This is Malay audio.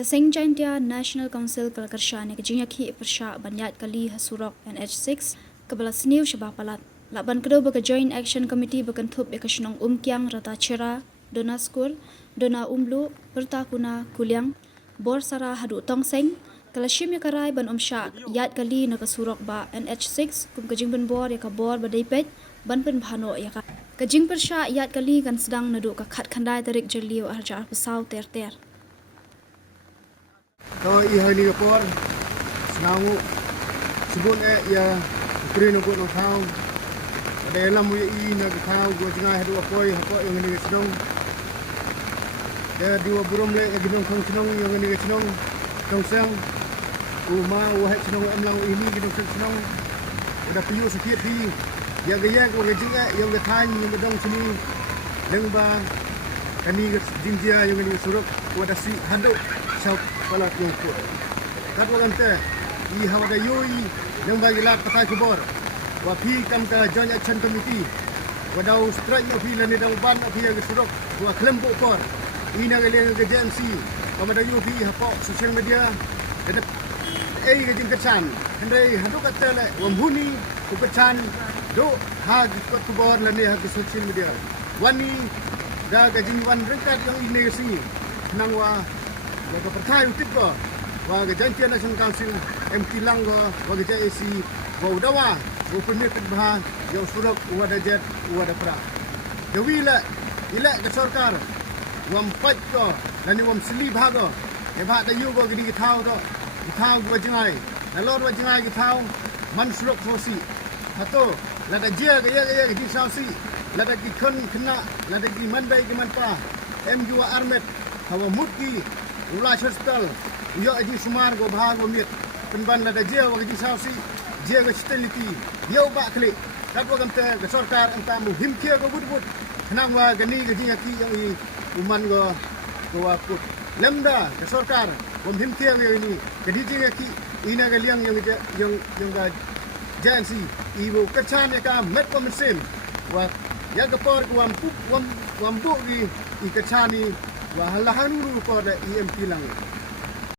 Kasing India National Council Kalkarsha ne kejingaki persya banyat kali hasurok NH6 kebelas new syabapalat. Laban kedua bagi Joint Action Committee berkentup ekasnong Kiang Rata Cera, Dona School, Dona Umlu, Pertakuna Kuliang, Bor Sara Hadu Tongseng, Kalashim Yakarai ban Syak yat kali nakasurok ba NH6 kum kejing ben bor yaka bor badaipet ban pen bhano yaka. Kejing persya yat kali kan sedang naduk kakat khandai tarik jeliu arja pesau ter-ter. Kalau ia ni kapor, senangu sebut ia kiri nak buat kau. Ada elam ia nak kau gua jengai dua poi yang ni senang. Dia dua burung le yang gendong kong senang yang ni senang. Kong sang, rumah wahai senang emlang ini gendong senang. Ada piu sikit pi. Yang gaya gua jengai yang getan yang gendong sini. Lengba kani jinjia yang ni suruk gua dah si haduk. Sau palat yang kuat. Kata orang teh, i hawada yoi yang bagi lak pakai kubor. Wapi kam ka Joint Action Committee. Wadau strike no pi lani dau ban no pi yang suruk. Wa kelempuk kor. Ina galeng ke JMC. Kamada yo pi hapok social media. Kedep ke jing kecan. Hendai handu kata le wambuni ku kecan do ha kuat kubor lani ha social media. Wani da ke jing wan rengkat yang ini sini. Nangwa Laga percaya utip ko, waga Joint National Council MT Langgo, waga JAC, waudawa, wupurni kedbah, yang suruk wada jet, wada pra. Jawi ila ke sarkar, wam pat ko, lani wam seli bago, ebak da yugo gidi gitau to, gitau gua jengai, nalor wa jengai gitau, man suruk sosi. Hato, lada jia gaya gidi sausi, lada gikon kena, lada gidi mandai gemanpa, M2 Armet, hawa mutki, Ulah hospital, yo aji sumar go bahag go mit, penban ada dia wajib sausi, dia go stability, yo bak klik, kat wagam te ke sarkar entah muhim kia go but, kenang wa gani gaji aki yang i uman go wakut, lemda ke sarkar, muhim kia go ini, gaji jing aki ina galiang yang ga jansi, ibu kecan ya ka met komensim, wa ya gapor go wambu di i kecani. Wah, lahan dulu pada EMP lang.